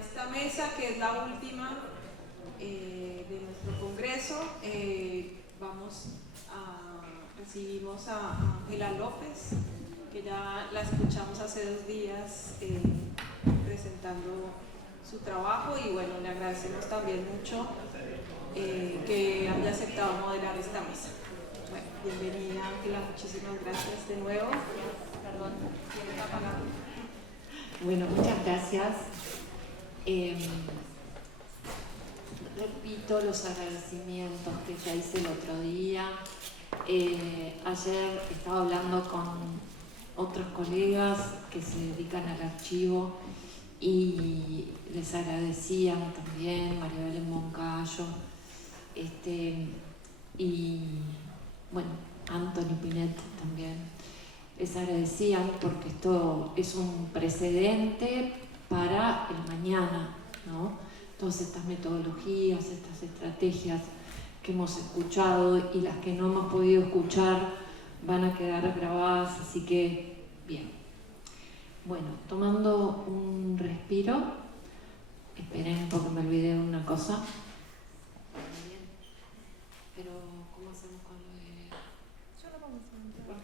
Esta mesa, que es la última de nuestro congreso, recibimos a Ángela López, que ya la escuchamos hace 2 días presentando su trabajo, y bueno, le agradecemos también mucho que haya aceptado moderar esta mesa. Bueno, bienvenida Ángela, muchísimas gracias de nuevo. Perdón, tiene la palabra. Bueno, muchas gracias. Repito los agradecimientos que ya hice el otro día. Ayer estaba hablando con otros colegas que se dedican al archivo y les agradecían también, María Belén Moncayo, y bueno, Anthony Pinet también. Les agradecían porque esto es un precedente para el mañana, ¿no? Todas estas metodologías, estas estrategias que hemos escuchado y las que no hemos podido escuchar van a quedar grabadas, así que bien. Bueno, tomando un respiro, esperen porque me olvidé de una cosa. Pero, ¿cómo hacemos con lo de...? Yo lo vamos a entrar.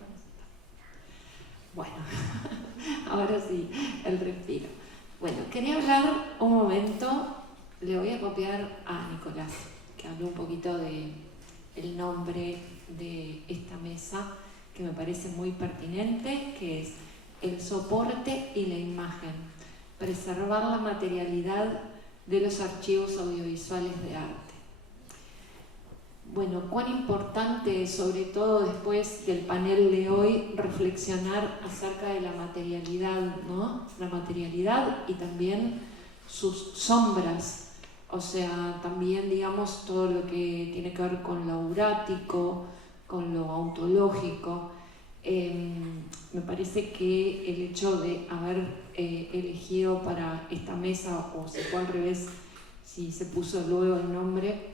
Bueno, ahora sí, el respiro. Bueno, quería hablar un momento, le voy a copiar a Nicolás, que habló un poquito de el nombre de esta mesa, que me parece muy pertinente, que es el soporte y la imagen, preservar la materialidad de los archivos audiovisuales de arte. Bueno, cuán importante es, sobre todo después del panel de hoy, reflexionar acerca de la materialidad, ¿no? La materialidad y también sus sombras, o sea, también, digamos, todo lo que tiene que ver con lo aurático, con lo ontológico. Me parece que el hecho de haber elegido para esta mesa, o si fue al revés, si se puso luego el nombre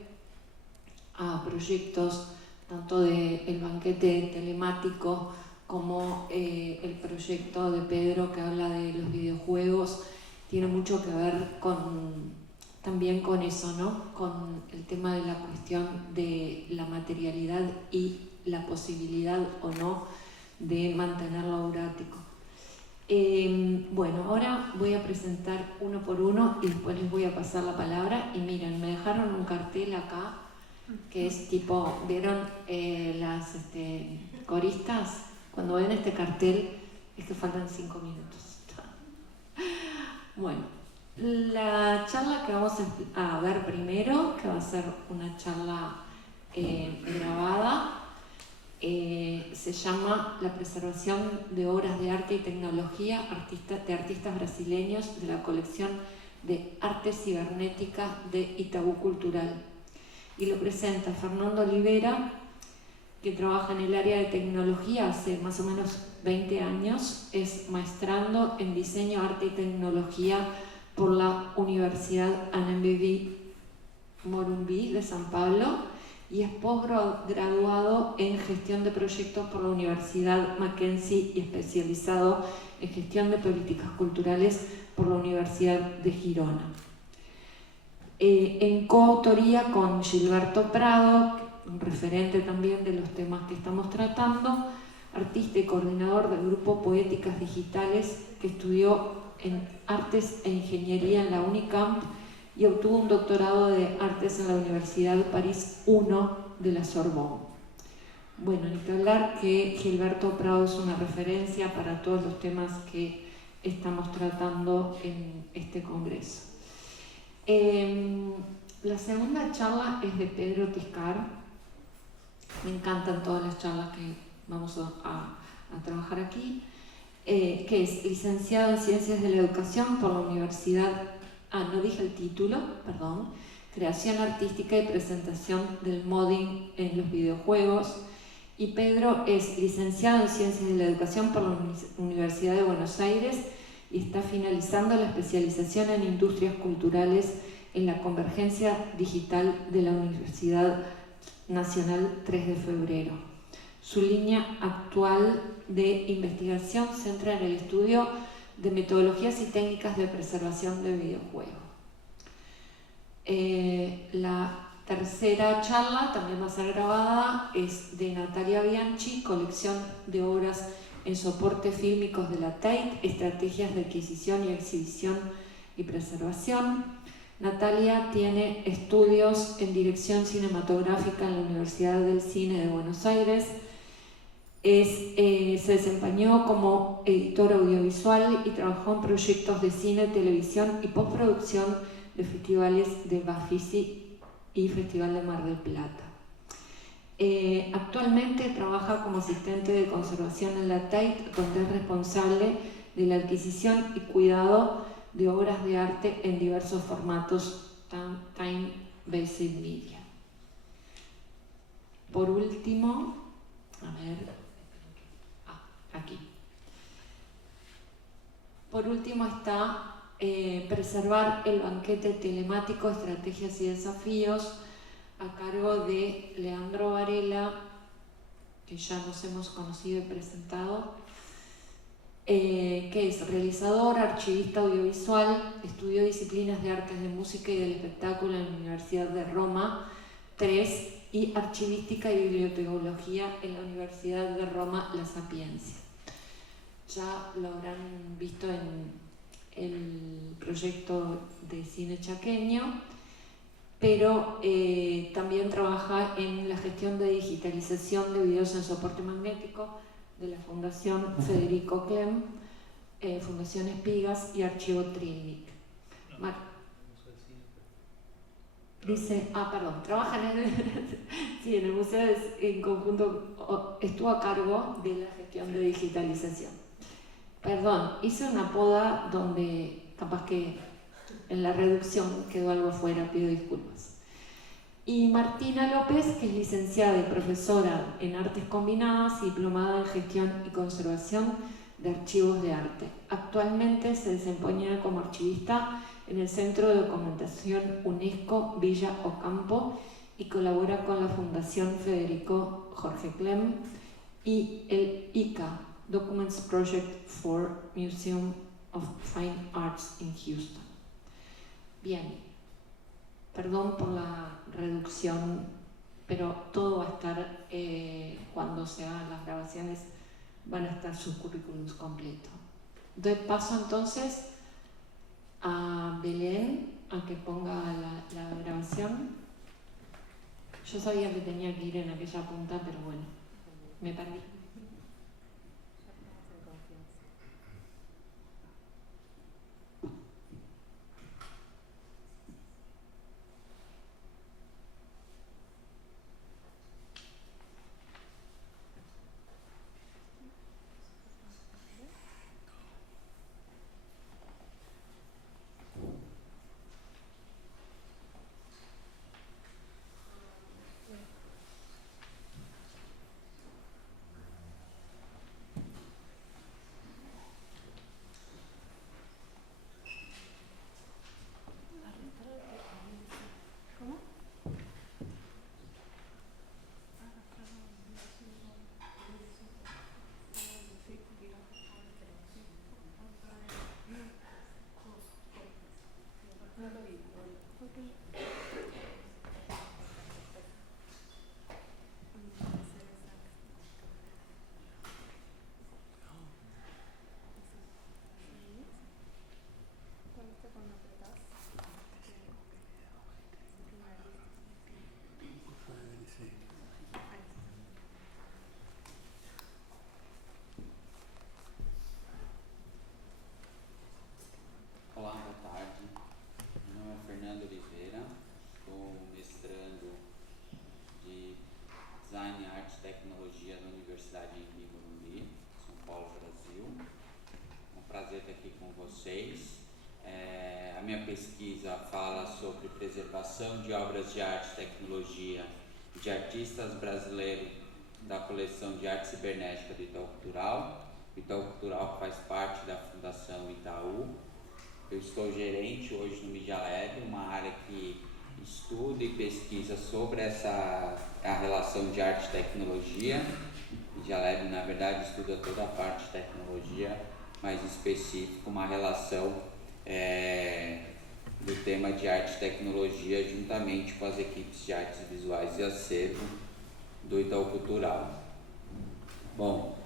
a proyectos tanto del banquete telemático como el proyecto de Pedro que habla de los videojuegos, tiene mucho que ver también con eso, ¿no? Con el tema de la cuestión de la materialidad y la posibilidad o no de mantenerlo aurático. Bueno, ahora voy a presentar uno por uno y después les voy a pasar la palabra. Y miren, me dejaron un cartel acá que es tipo, ¿vieron las coristas? Cuando ven este cartel es que faltan 5 minutos. Bueno, la charla que vamos a ver primero, que va a ser una charla grabada, se llama La preservación de obras de arte y tecnología de artistas brasileños de la colección de arte cibernética de Itaú Cultural. Y lo presenta Fernando Olivera, que trabaja en el área de tecnología hace más o menos 20 años, es maestrando en diseño, arte y tecnología por la Universidad Anhembi Morumbi de San Pablo y es posgraduado en gestión de proyectos por la Universidad Mackenzie y especializado en gestión de políticas culturales por la Universidad de Girona. En coautoría con Gilberto Prado, un referente también de los temas que estamos tratando, artista y coordinador del grupo Poéticas Digitales, que estudió en Artes e Ingeniería en la Unicamp y obtuvo un doctorado de Artes en la Universidad de París I de la Sorbonne. Bueno, ni que hablar que Gilberto Prado es una referencia para todos los temas que estamos tratando en este congreso. La segunda charla es de Pedro Tiscar. Me encantan todas las charlas que vamos a trabajar aquí, que es licenciado en Ciencias de la Educación por la Universidad, no dije el título, perdón, Creación Artística y Presentación del Modding en los Videojuegos, y Pedro es licenciado en Ciencias de la Educación por la Universidad de Buenos Aires y está finalizando la especialización en Industrias Culturales en la Convergencia Digital de la Universidad Nacional 3 de Febrero. Su línea actual de investigación se centra en el estudio de metodologías y técnicas de preservación de videojuegos. La tercera charla, también va a ser grabada, es de Natalia Bianchi, colección de obras en soportes fílmicos de la Tate, estrategias de adquisición y exhibición y preservación. Natalia tiene estudios en dirección cinematográfica en la Universidad del Cine de Buenos Aires. Se desempeñó como editora audiovisual y trabajó en proyectos de cine, televisión y postproducción de festivales de Bafisi y Festival de Mar del Plata. Actualmente trabaja como asistente de conservación en la Tate, donde es responsable de la adquisición y cuidado de obras de arte en diversos formatos time-based media. Por último, aquí. Por último está preservar el banquete telemático, estrategias y desafíos, a cargo de Leandro Varela, que ya nos hemos conocido y presentado, que es realizador, archivista audiovisual, estudió disciplinas de artes de música y del espectáculo en la Universidad de Roma 3 y archivística y bibliotecología en la Universidad de Roma La Sapienza. Ya lo habrán visto en el proyecto de cine chaqueño, pero también trabaja en la gestión de digitalización de videos en soporte magnético de la Fundación Federico Clem, Fundación Espigas y Archivo Trinity. Dice, trabaja en el museo en conjunto, estuvo a cargo de la gestión de digitalización. Perdón, hice una poda donde capaz que en la reducción quedó algo fuera, pido disculpas. Y Martina López, que es licenciada y profesora en Artes Combinadas y diplomada en Gestión y Conservación de Archivos de Arte. Actualmente se desempeña como archivista en el Centro de Documentación UNESCO Villa Ocampo y colabora con la Fundación Federico Jorge Clem y el ICA, Documents Project for Museum of Fine Arts in Houston. Bien, perdón por la reducción, pero todo va a estar, cuando se hagan las grabaciones, van a estar sus currículums completos. Doy paso entonces a Belén a que ponga la grabación. Yo sabía que tenía que ir en aquella punta, pero bueno, me perdí. Olá, boa tarde. Meu nome é Fernando Oliveira, sou mestrando de Design, Arte e Tecnologia na Universidade de Morumbi, São Paulo, Brasil. É um prazer estar aqui com vocês. A minha pesquisa fala sobre preservação de obras de arte e tecnologia de artistas brasileiros da coleção de arte cibernética do Itaú Cultural. O Itaú Cultural faz parte da Fundação Itaú. Eu estou gerente hoje no Media Lab, uma área que estuda e pesquisa sobre a relação de arte e tecnologia. O Media Lab, na verdade, estuda toda a parte de tecnologia, mais específico, uma relação do tema de arte e tecnologia, juntamente com as equipes de artes visuais e acervo do Itaú Cultural. Bom,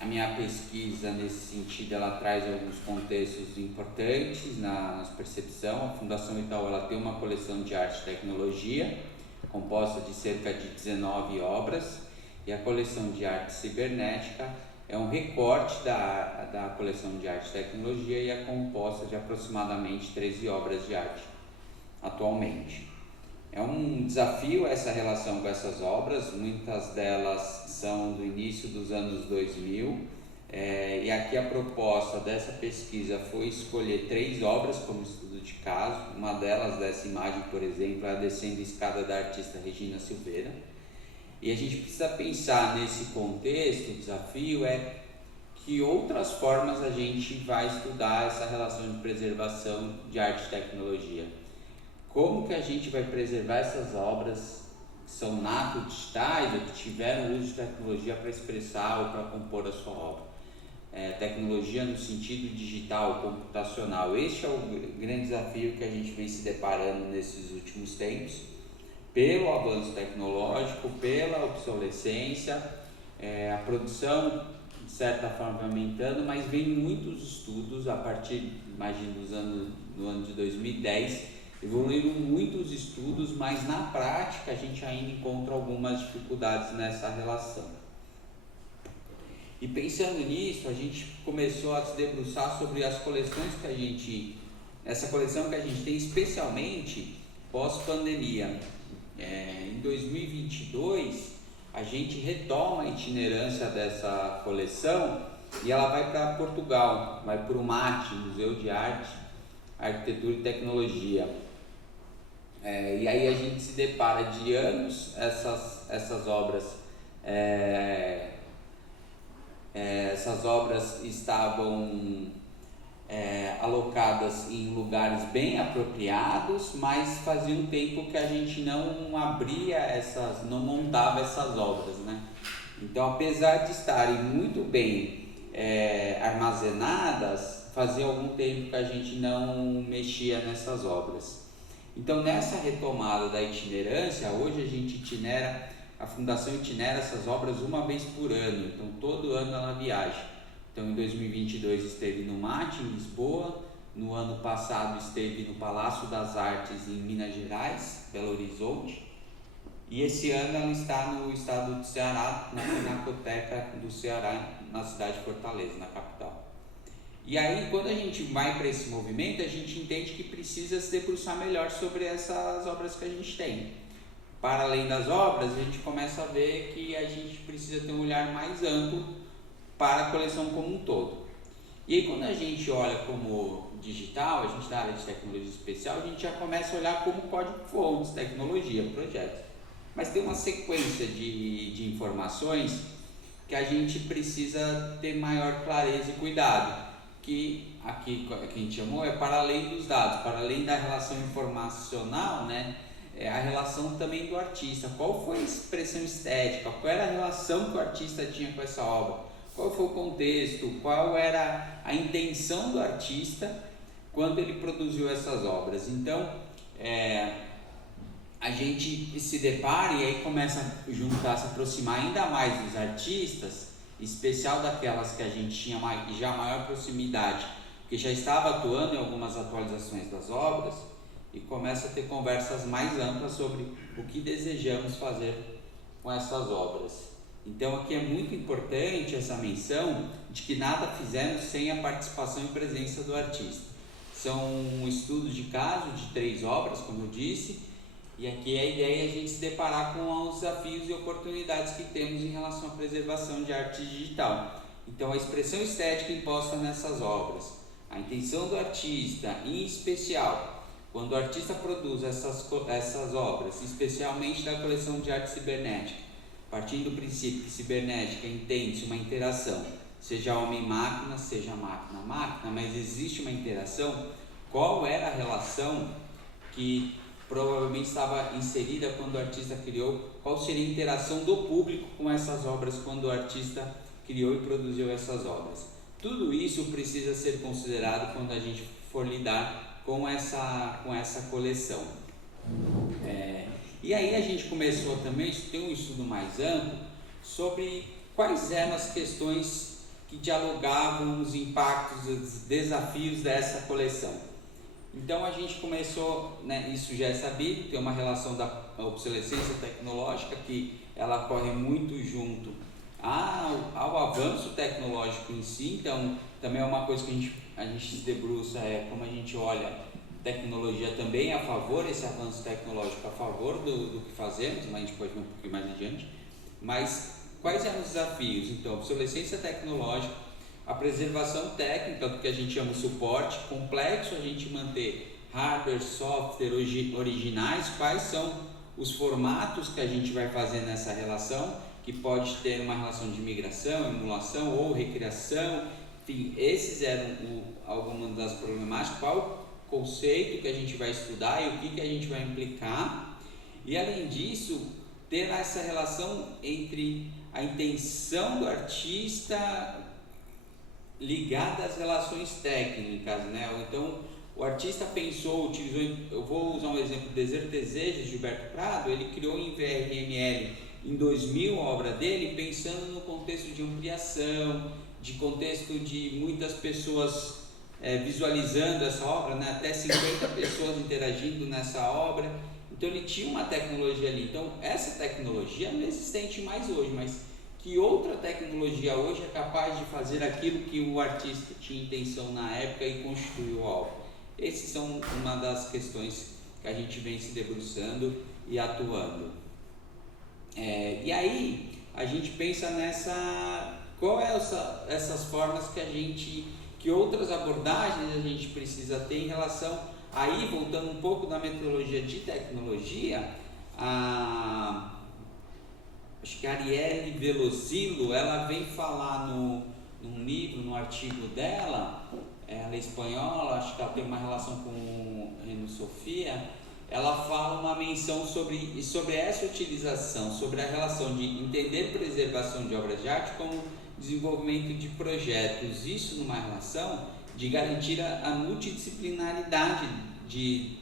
a minha pesquisa nesse sentido, ela traz alguns contextos importantes na percepção. A Fundação Itaú, ela tem uma coleção de arte e tecnologia composta de cerca de 19 obras, e a coleção de arte cibernética é um recorte da coleção de arte e tecnologia e é composta de aproximadamente 13 obras de arte atualmente. É um desafio essa relação com essas obras, muitas delas são do início dos anos 2000, e aqui a proposta dessa pesquisa foi escolher 3 obras como estudo de caso. Uma delas, dessa imagem, por exemplo, é a Descendo a Escada da artista Regina Silveira. E a gente precisa pensar nesse contexto, o desafio é que outras formas a gente vai estudar essa relação de preservação de arte e tecnologia. Como que a gente vai preservar essas obras que são nato digitais ou que tiveram uso de tecnologia para expressar ou para compor a sua obra? Tecnologia no sentido digital, computacional. Este é o grande desafio que a gente vem se deparando nesses últimos tempos, pelo avanço tecnológico, pela obsolescência, a produção de certa forma vai aumentando, mas vem muitos estudos a partir, imagino, do ano de 2010, evoluíram muitos estudos, mas na prática a gente ainda encontra algumas dificuldades nessa relação. E pensando nisso, a gente começou a se debruçar sobre as coleções essa coleção que a gente tem, especialmente pós-pandemia. Em 2022, a gente retoma a itinerância dessa coleção e ela vai para Portugal, vai para o MAT, Museu de Arte, Arquitetura e Tecnologia. E aí a gente se depara de anos essas obras. Essas obras estavam alocadas em lugares bem apropriados, mas fazia um tempo que a gente não abria não montava essas obras, né? Então, apesar de estarem muito bem armazenadas, fazia algum tempo que a gente não mexia nessas obras. Então, nessa retomada da itinerância, hoje a Fundação itinera essas obras uma vez por ano, então todo ano ela viaja. Então, em 2022 esteve no MAT, em Lisboa, no ano passado esteve no Palácio das Artes, em Minas Gerais, Belo Horizonte, e esse ano ela está no estado do Ceará, na Pinacoteca do Ceará, na cidade de Fortaleza, na capital. E aí, quando a gente vai para esse movimento, a gente entende que precisa se debruçar melhor sobre essas obras que a gente tem. Para além das obras, a gente começa a ver que a gente precisa ter um olhar mais amplo para a coleção como um todo. E aí, quando a gente olha como digital, a gente da área de tecnologia especial, a gente já começa a olhar como código-fontes, tecnologia, projetos. Mas tem uma sequência de informações que a gente precisa ter maior clareza e cuidado, que aqui que a gente chamou para além dos dados, para além da relação informacional, né? A relação também do artista. Qual foi a expressão estética? Qual era a relação que o artista tinha com essa obra? Qual foi o contexto? Qual era a intenção do artista quando ele produziu essas obras? Então, a gente se depara e aí começa a juntar, se aproximar ainda mais dos artistas, em especial daquelas que a gente tinha já maior proximidade, que já estava atuando em algumas atualizações das obras, e começa a ter conversas mais amplas sobre o que desejamos fazer com essas obras. Então aqui é muito importante essa menção de que nada fizemos sem a participação e presença do artista. São estudos de caso de 3 obras, como eu disse, e aqui a ideia é a gente se deparar com os desafios e oportunidades que temos em relação à preservação de arte digital. Então a expressão estética imposta nessas obras, a intenção do artista, em especial quando o artista produz essas obras, especialmente da coleção de arte cibernética, partindo do princípio que cibernética entende-se uma interação, seja homem-máquina, seja máquina-máquina, mas existe uma interação. Qual era a relação que provavelmente estava inserida quando o artista criou? Qual seria a interação do público com essas obras quando o artista criou e produziu essas obras? Tudo isso precisa ser considerado quando a gente for lidar com essa coleção. E aí a gente começou também a ter um estudo mais amplo sobre quais eram as questões que dialogavam os impactos, os desafios dessa coleção. Então a gente começou, né, isso já é sabido, tem uma relação da obsolescência tecnológica que ela corre muito junto ao avanço tecnológico em si. Então também é uma coisa que a gente se debruça, como a gente olha tecnologia também a favor, esse avanço tecnológico a favor do que fazemos, mas a gente pode ver um pouquinho mais adiante. Mas quais eram os desafios? Então, obsolescência tecnológica, a preservação técnica, do que a gente chama de suporte, complexo a gente manter hardware, software originais, quais são os formatos que a gente vai fazer nessa relação, que pode ter uma relação de migração, emulação ou recriação, enfim, esses eram algumas das problemáticas, qual o conceito que a gente vai estudar e o que a gente vai implicar, e além disso, ter essa relação entre a intenção do artista ligada às relações técnicas, né? Então, o artista pensou, utilizou, eu vou usar um exemplo, Desejo de Gilberto Prado, ele criou em VRML em 2000 a obra dele, pensando no contexto de ampliação, de contexto de muitas pessoas visualizando essa obra, né? Até 50 pessoas interagindo nessa obra. Então ele tinha uma tecnologia ali. Então essa tecnologia não é existente mais hoje, mas que outra tecnologia hoje é capaz de fazer aquilo que o artista tinha intenção na época e constituiu algo? Esses são uma das questões que a gente vem se debruçando e atuando. E aí a gente pensa qual é essas formas que outras abordagens a gente precisa ter em relação, aí voltando um pouco da metodologia de tecnologia, acho que a Arielle Velocilo, ela vem falar num livro, no artigo dela, ela é espanhola, acho que ela tem uma relação com o Reino Sofia, ela fala uma menção sobre essa utilização, sobre a relação de entender preservação de obras de arte como desenvolvimento de projetos, isso numa relação de garantir a multidisciplinaridade de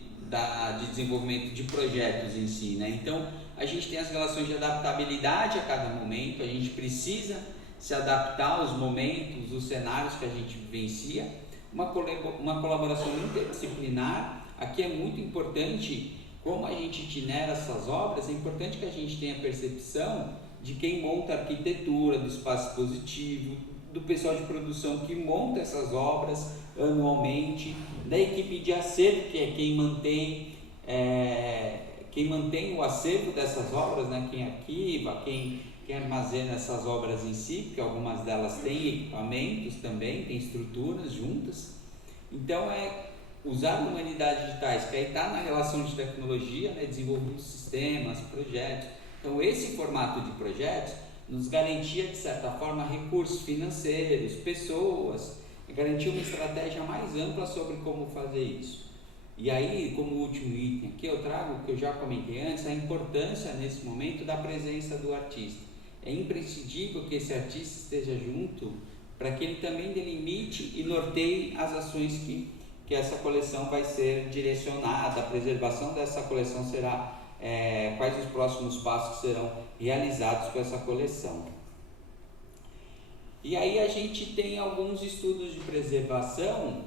desenvolvimento de projetos em si, né? Então a gente tem as relações de adaptabilidade a cada momento, a gente precisa se adaptar aos momentos, os cenários que a gente vivencia, uma colaboração interdisciplinar. Aqui é muito importante, como a gente itinera essas obras, é importante que a gente tenha percepção de quem monta a arquitetura do espaço expositivo, do pessoal de produção que monta essas obras anualmente, da equipe de acervo, que é quem mantém o acervo dessas obras, né? Quem arquiva, quem armazena essas obras em si, porque algumas delas têm equipamentos também, têm estruturas juntas. Então usar humanidades digitais, que aí está na relação de tecnologia, né? Desenvolvimento de sistemas, projetos. Então esse formato de projetos nos garantia, de certa forma, recursos financeiros, pessoas, garantia uma estratégia mais ampla sobre como fazer isso. E aí, como último item aqui, eu trago o que eu já comentei antes, a importância nesse momento da presença do artista. É imprescindível que esse artista esteja junto para que ele também delimite e norteie as ações que essa coleção vai ser direcionada, a preservação dessa coleção será, quais os próximos passos serão realizados com essa coleção. E aí a gente tem alguns estudos de preservação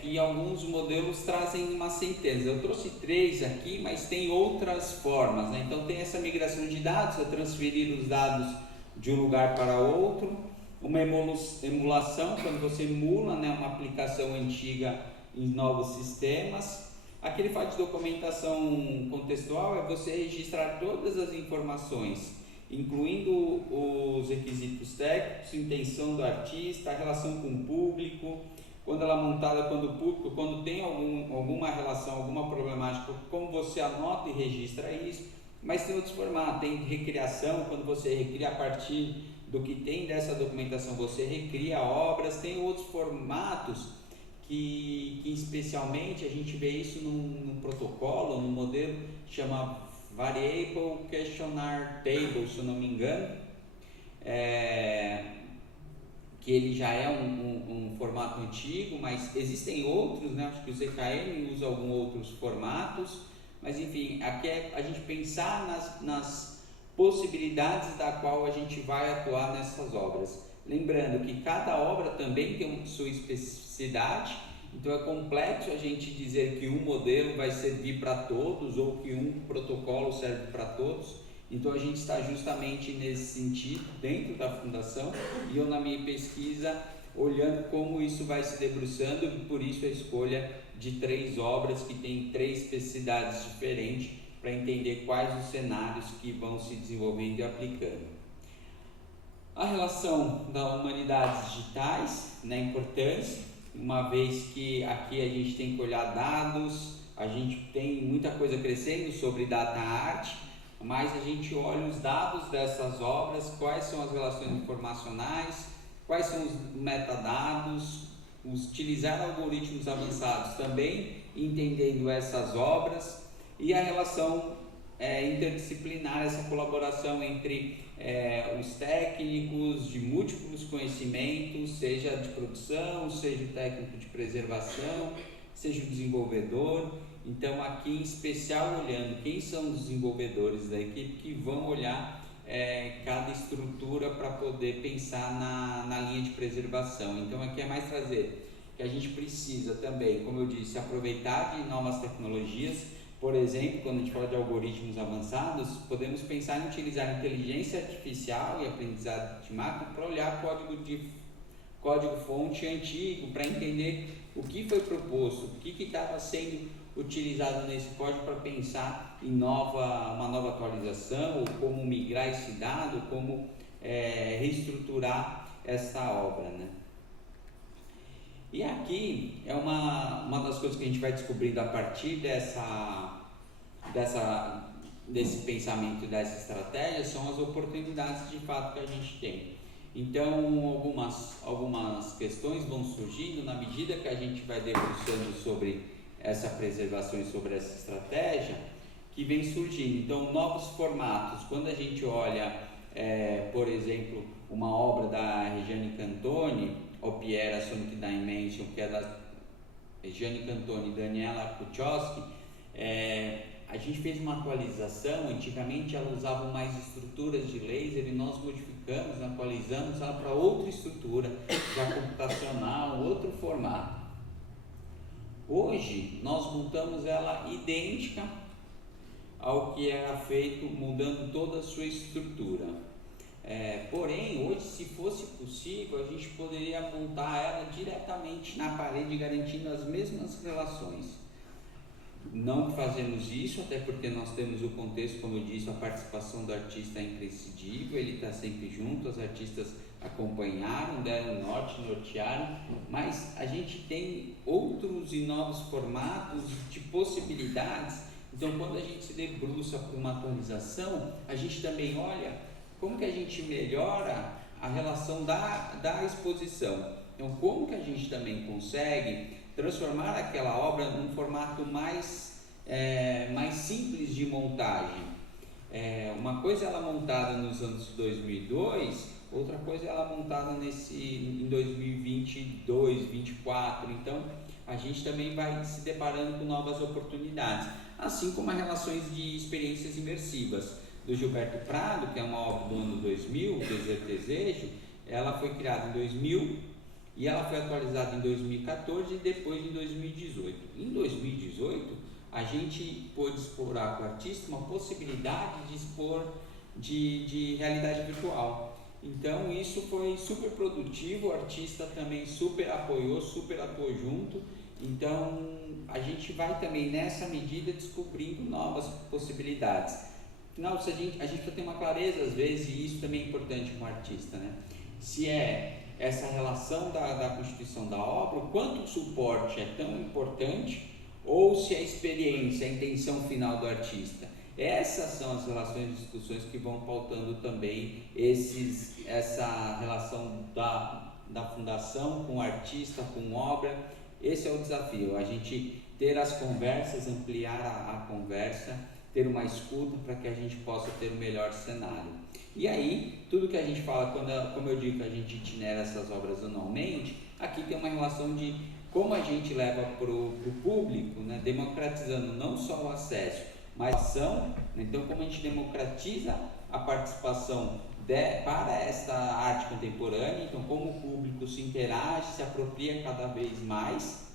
que alguns modelos trazem umas centenas. Eu trouxe 3 aqui, mas tem outras formas, né? Então tem essa migração de dados, transferir os dados de um lugar para outro, uma emulação, quando você emula, né, uma aplicação antiga em novos sistemas. Aquele fato de documentação contextual é você registrar todas as informações, incluindo os requisitos técnicos, intenção do artista, a relação com o público, quando ela é montada, quando tem alguma relação, alguma problemática, como você anota e registra isso. Mas tem outros formatos, tem recriação, quando você recria a partir do que tem dessa documentação, você recria obras, tem outros formatos que especialmente a gente vê isso num protocolo, num modelo que chama Variable Questionnaire Table, se eu não me engano, que ele já é um formato antigo, mas existem outros, né? Acho que o ZKM usa alguns outros formatos, mas enfim, aqui é a gente pensar nas possibilidades da qual a gente vai atuar nessas obras. Lembrando que cada obra também tem sua especificidade, então é complexo a gente dizer que um modelo vai servir para todos ou que um protocolo serve para todos. Então a gente está justamente nesse sentido dentro da fundação, e eu na minha pesquisa olhando como isso vai se debruçando, e por isso a escolha de 3 obras que têm 3 especificidades diferentes, para entender quais os cenários que vão se desenvolvendo e aplicando. A relação das humanidades digitais, né, importância, uma vez que aqui a gente tem que olhar dados, a gente tem muita coisa crescendo sobre data art, mas a gente olha os dados dessas obras, quais são as relações informacionais, quais são os metadados, utilizar algoritmos avançados também, entendendo essas obras, e a relação interdisciplinar, essa colaboração entre os técnicos de múltiplos conhecimentos, seja de produção, seja o técnico de preservação, seja o desenvolvedor. Então aqui em especial olhando quem são os desenvolvedores da equipe que vão olhar cada estrutura para poder pensar na linha de preservação. Então aqui é mais trazer que a gente precisa também, como eu disse, aproveitar de novas tecnologias. Por exemplo, quando a gente fala de algoritmos avançados, podemos pensar em utilizar inteligência artificial e aprendizado de máquina para olhar código-fonte antigo, para entender o que foi proposto, o que estava sendo utilizado nesse código para pensar em uma nova atualização, ou como migrar esse dado, como reestruturar essa obra, né? E aqui é uma das coisas que a gente vai descobrindo a partir desse pensamento, dessa estratégia, são as oportunidades de fato que a gente tem. Então algumas questões vão surgindo na medida que a gente vai debruçando sobre essa preservação e sobre essa estratégia, que vem surgindo. Então novos formatos, quando a gente olha por exemplo uma obra da Regiane Cantoni, Opiera Sonic Dimension, que é da Regiane Cantoni e Daniela Kuchowski, a gente fez uma atualização. Antigamente ela usava mais estruturas de laser e nós modificamos, atualizamos ela para outra estrutura, já computacional, outro formato. Hoje nós montamos ela idêntica ao que era feito, mudando toda a sua estrutura. Porém, hoje, se fosse possível, a gente poderia montar ela diretamente na parede, garantindo as mesmas relações. Não fazemos isso, até porque nós temos o contexto, como eu disse, a participação do artista é imprescindível, ele está sempre junto, os artistas acompanharam, deram norte, nortearam, mas a gente tem outros e novos formatos de possibilidades. Então, quando a gente se debruça por uma atualização, a gente também olha como que a gente melhora a relação da exposição. Então, como que a gente também consegue transformar aquela obra num formato mais simples de montagem. Uma coisa é ela montada nos anos 2002, outra coisa é ela montada em 2022, 2024. Então, a gente também vai se deparando com novas oportunidades, assim como as relações de experiências imersivas do Gilberto Prado, que é uma obra do ano 2000, Desejo, ela foi criada em 2000 e ela foi atualizada em 2014 e depois em 2018. Em 2018, a gente pôde explorar com o artista uma possibilidade de expor de realidade virtual. Então isso foi super produtivo, o artista também super apoiou junto. Então a gente vai também nessa medida descobrindo novas possibilidades. Afinal, a gente precisa ter uma clareza às vezes, e isso também é importante como artista, né? Se é essa relação da constituição da obra, o quanto o suporte é tão importante, ou se a experiência, a intenção final do artista. Essas são as relações e discussões que vão pautando também essa relação da fundação com o artista, com obra. Esse é o desafio, a gente ter as conversas, ampliar a conversa, ter uma escuta para que a gente possa ter um melhor cenário. E aí, tudo que a gente fala, como eu digo que a gente itinera essas obras anualmente, aqui tem uma relação de como a gente leva para o público, né, democratizando não só o acesso, mas a ação, né, então como a gente democratiza a participação para essa arte contemporânea, então como o público se interage, se apropria cada vez mais,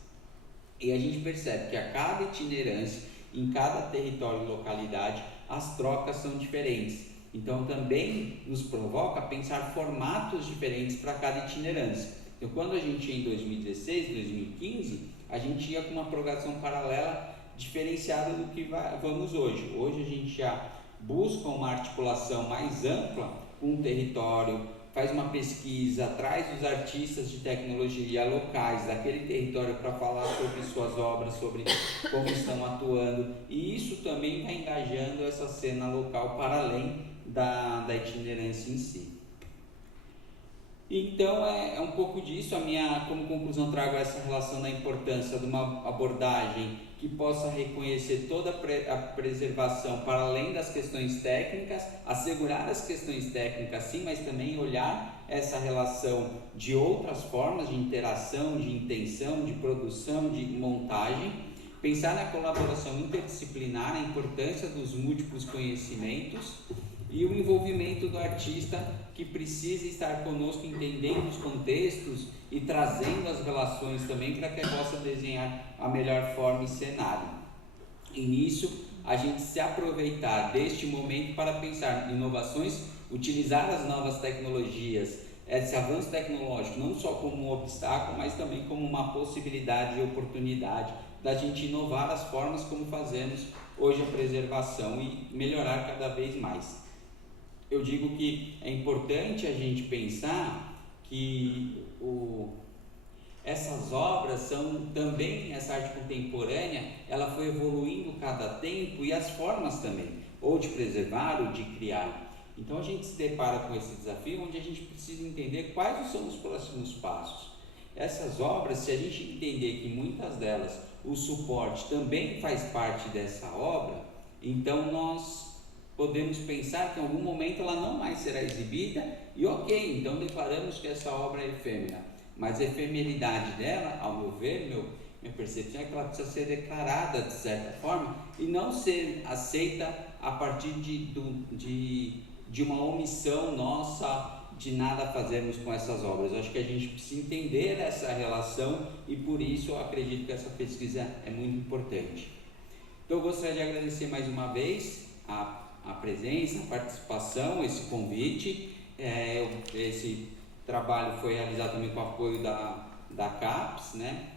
e a gente percebe que a cada itinerância, em cada território e localidade, as trocas são diferentes. Então também nos provoca a pensar formatos diferentes para cada itinerância. Então quando a gente ia em 2016, 2015, a gente ia com uma programação paralela diferenciada do que vamos hoje. Hoje a gente já busca uma articulação mais ampla com o território, faz uma pesquisa, traz os artistas de tecnologia locais daquele território para falar sobre suas obras, sobre como estão atuando, e isso também vai engajando essa cena local para além da itinerância em si. Então é um pouco disso. Como conclusão trago essa relação da importância de uma abordagem que possa reconhecer toda a preservação para além das questões técnicas, assegurar as questões técnicas sim, mas também olhar essa relação de outras formas de interação, de intenção, de produção, de montagem, pensar na colaboração interdisciplinar, a importância dos múltiplos conhecimentos e o envolvimento do artista que precisa estar conosco, entendendo os contextos e trazendo as relações também para que ele possa desenhar a melhor forma e cenário. E nisso, a gente se aproveitar deste momento para pensar em inovações, utilizar as novas tecnologias, esse avanço tecnológico não só como um obstáculo, mas também como uma possibilidade e oportunidade da gente inovar as formas como fazemos hoje a preservação e melhorar cada vez mais. Eu digo que é importante a gente pensar que essas obras são também, essa arte contemporânea, ela foi evoluindo cada tempo e as formas também, ou de preservar ou de criar. Então a gente se depara com esse desafio onde a gente precisa entender quais são os próximos passos. Essas obras, se a gente entender que muitas delas, o suporte também faz parte dessa obra, então nós podemos pensar que em algum momento ela não mais será exibida e ok, então declaramos que essa obra é efêmera, mas a efemeridade dela, ao meu ver, minha percepção é que ela precisa ser declarada de certa forma e não ser aceita a partir de uma omissão nossa de nada fazermos com essas obras. Eu acho que a gente precisa entender essa relação e por isso eu acredito que essa pesquisa é muito importante. Então eu gostaria de agradecer mais uma vez a presença, a participação, esse convite. Esse trabalho foi realizado também com o apoio da CAPES, né?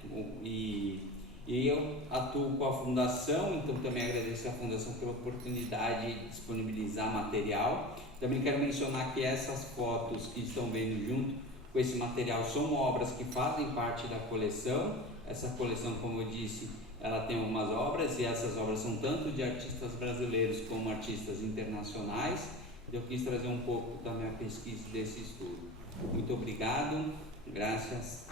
E eu atuo com a Fundação, então também agradeço a Fundação pela oportunidade de disponibilizar material. Também quero mencionar que essas fotos que estão vendo junto com esse material são obras que fazem parte da coleção. Essa coleção, como eu disse, ela tem algumas obras e essas obras são tanto de artistas brasileiros como artistas internacionais. Eu quis trazer um pouco da minha pesquisa desse estudo. Muito obrigado, graças.